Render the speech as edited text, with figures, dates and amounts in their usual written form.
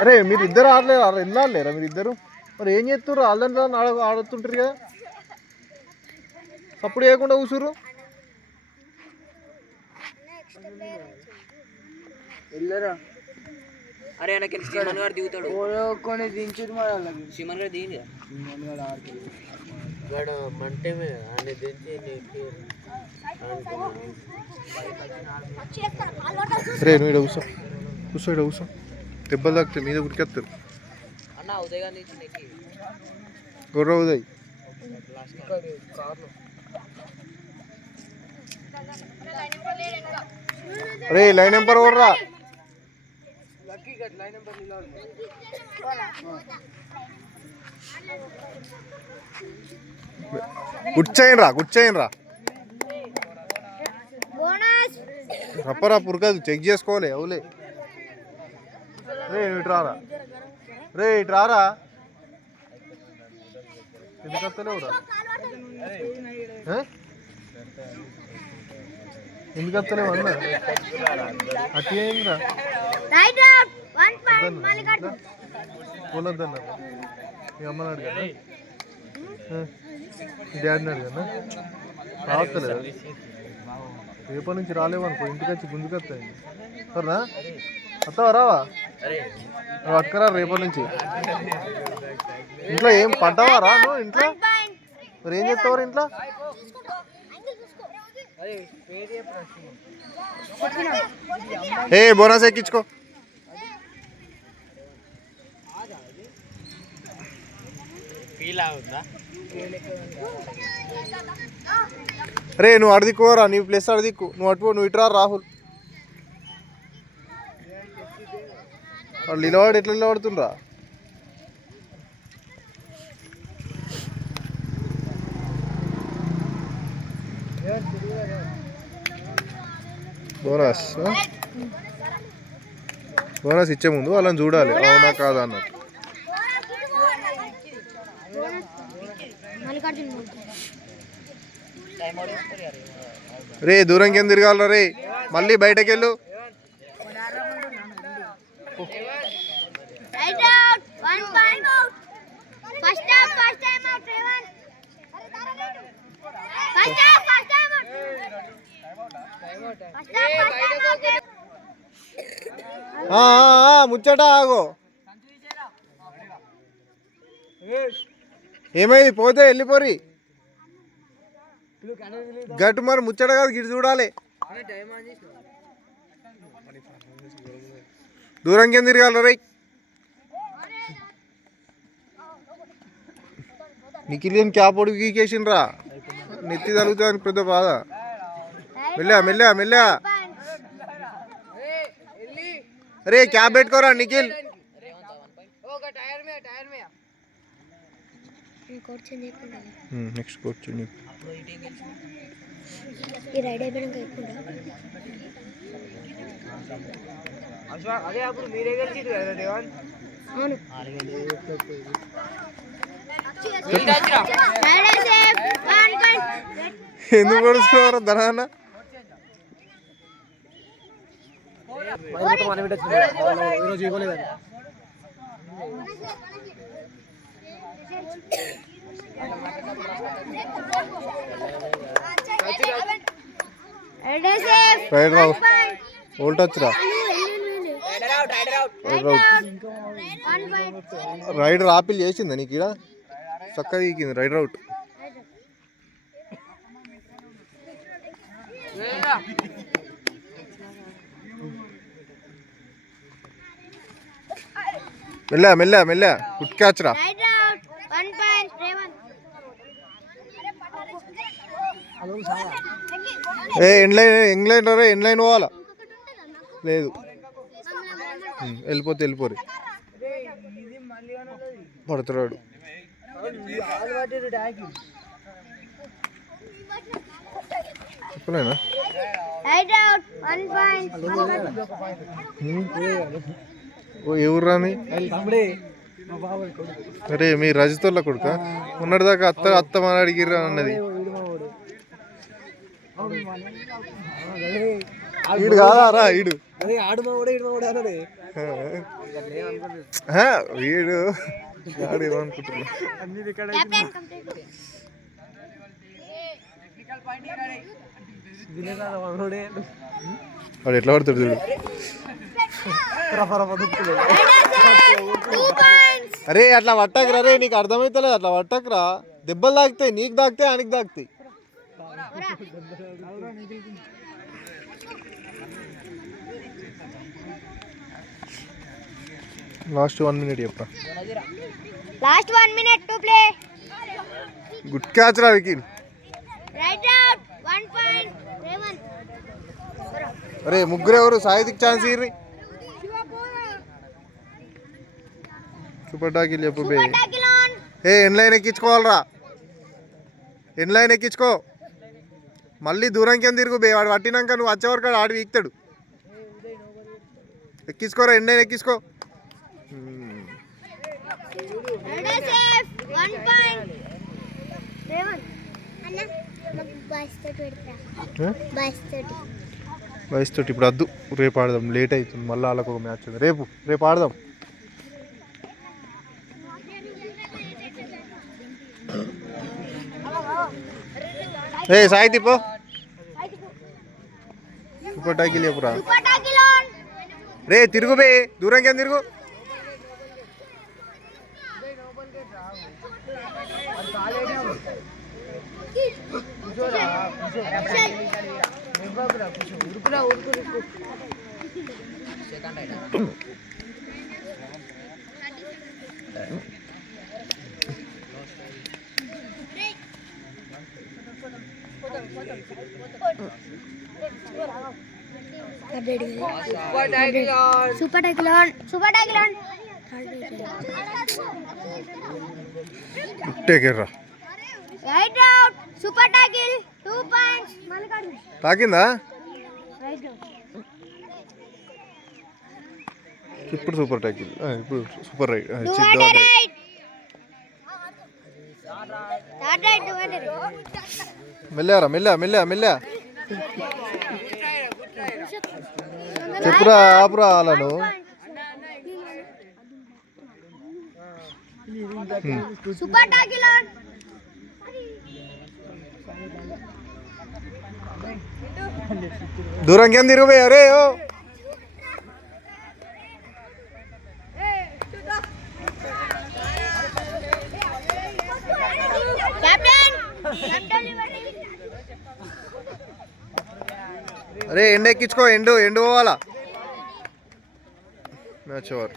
అరే మీరు ఇద్దరు ఆడలేరు, ఎన్ని ఆడలేరా మీరు ఇద్దరు? మరి ఏం చేస్తారు? ఆడదంటే ఆడుతుంటారు కదా, అప్పుడు చేయకుండా కూర్చురు. అరే సిమన్ గారు దిగుతాడు కొన్ని దించుడు మరి సిమన్ గారు దిగింది వాడు మంటే అన్ని దించి రే నువ్వు ఇక్కడ కూర్చో, కూర్చో ఇక్కడ కూర్చో. దెబ్బలు తాకుతాయి, మీద ఉరికెత్తారు. అన్న ఉదయ్ గారి నుంచి గొర్ర ఉదయ్. అరే లైన్ నెంబర్ కొర్రా. కూర్చోయినరా కూర్చోయినరా, రప్పరా పురకాదు చెక్ చేసుకోవాలి. అవులే రే ఇటు రారా, రే ఇటు రారా. ఎందుకు వస్తలేవురా, ఎందుకు వస్తలేవు అన్న? అట్టి అయిందిరా పోలొద్దన్న. మీ అమ్మని అడిగాను, మీ డాడీని అడిగాను. రావట్లేదు, రేపటి నుంచి రాలేవు అనుకో, ఇంటికి వచ్చి గుంజుకు వస్తాయి. సరేనా? వస్తావా రావా? పట్టుకరా రేపటి నుంచి. ఇంట్లో ఏం పడ్డావారా నువ్వు? ఇంట్లో మరి ఏం చేస్తావారు ఇంట్లో? ఏ బోనస్ ఎక్కించుకో. అరే నువ్వు అడిదికోరా, నీ ప్లేస్ అడిదిక్కు. నువ్వు అటు నువ్వు ఇటురా రాహుల్. వాళ్ళు నిలబడి ఎట్లా నిలబడుతుండ్రా? బోనస్ బోనస్ ఇచ్చే ముందు వాళ్ళని చూడాలి, అవునా కాదా అన్నట్టు. రే దూరంకి ఏం తిరగాలరా రే, మళ్ళీ బయటకు వెళ్ళు. ముచ్చట ఆగో, ఏమైంది? పోతే వెళ్ళిపోరి గట్టు. మరి ముచ్చట కాదు, గిడి చూడాలి. దూరం కింద తిరగాలి రై. నిఖిలియన్ క్యాప్ ఒడికి గీకేసిండ్రా, నెత్తి తగులుతుంది పెద్ద బాధ. మెల్లగా మెల్లగా మెల్లగా. అరే క్యాప్ పెట్టుకోరా నిఖిల్. నెక్స్ట్ కోచ్ అదే అప్పుడు మీరే గెలిచిరు కదా దేవన్. ఎందుకు పడుతున్నారు ధనాన్న? రైడ్ రావు, ఓల్ట్ వచ్చిరా. రైడర్ ఆపిల్ చేసిందా నీకు? ఇక్కడ చక్కగా ఈకింది రైడర్ అవుట్. మెల్ల మెల్ల మెల్ల, గుడ్ క్యాచ్ రా. ఏ ఎండ్లైన్ రే, ఎండ్లైన్ పోవాలా? లేదు వెళ్ళిపోతే వెళ్ళిపోరు. పడుతున్నాడు చెప్పలేనా? ఎవరు రాని? అరే మీ రజతోళ్ళ కొడుక ఉన్నటిదాకా అత్త అత్తమని అడిగిర్రా అన్నది. ఈడు కాదా రా ఈడు వీడు గాడు ఏమనుకుంటున్నా వాడు ఎట్లా పడుతుంది చూడు. అరే అట్లా పట్టకురా రే, నీకు అర్థమవుతలేదు. అట్లా పట్టకురా, దెబ్బలు తాకుతాయి. నీకు తాకుతాయి, ఆయనకి తాకుతాయి. లాస్ట్ 1 minute చెప్పరా. Last 1 minute to play. Good catch రా wiki. Right out 1 point Revan. అరే ముగ్గురు ఎవరు? సాయిదికి ఛాన్స్ ఇర్రి. సూపర్ టాకిల్ చెప్పు బే. ఏ ఎన్ లైన్ ఎక్కించుకోవాలరా, ఎన్ లైన్ ఎక్కించుకో. మళ్ళీ దూరం కింద తిరుగు బే. వాడు పట్టినాక నువ్వు వచ్చేవరకు ఆడు వీక్తాడు. ఎక్కించుకోరా, ఎన్ లైన్ ఎక్కించుకో. వయసు తోటి ఇప్పుడు వద్దు, రేపు ఆడదాం. లేట్ అవుతుంది, మళ్ళీ వాళ్ళకు ఒక మ్యాచ్ ఉంది. రేపు ఆడదాం. ఏ సాయి తిప్పో. సూపర్ టాకిల్ చెప్పురా. రే తిరుగు బే, దూరం కింద తిరుగు. Super tackle on. Super tackle on. టేకెర్రా. Right out. Super tackle 2 points. Mallikarjuna తాకిందా? Right out. ఇప్పుడు సూపర్ టాకిల్. ఇప్పుడు సూపర్ రైట్. మెల్లారా, మెల్ల చెప్పురా, ఆపురా వాళ్ళను. Super tackle on. దూరం కింద తిరిగిపోయా రే. అరే ఎండ ఎక్కించుకో, ఎండు పోవాలా. Match over.